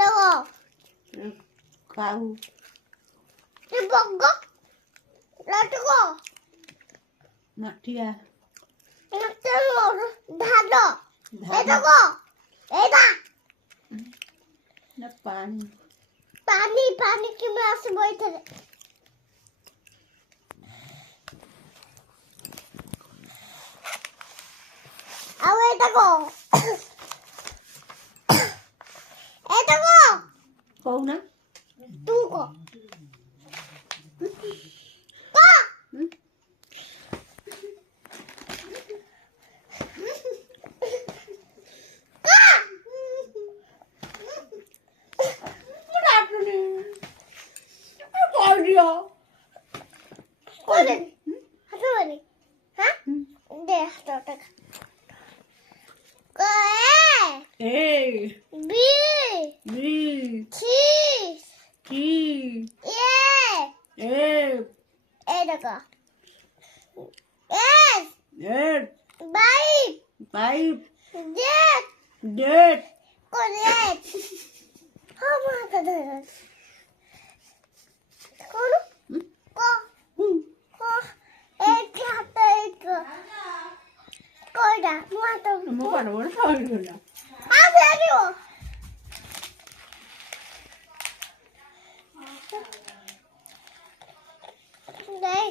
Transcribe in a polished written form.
দেখো কাউ দেখো দেখো মাটিয়া ধানো দেখো এটা না পানি পানি পানি কিমে আছে বইতে আও এটা দেখো এটা দেখো কও না তুকো Kode. Hato bani. Ha? De hato tak. Ko এই B বি C টি A এ দেখো S এর বাইক পাইপ Z ডেট Kode. Hama ta Kono ko ko ek hato ek Koida mata mo পারো না সবাই বললাম Abe adiwo Dai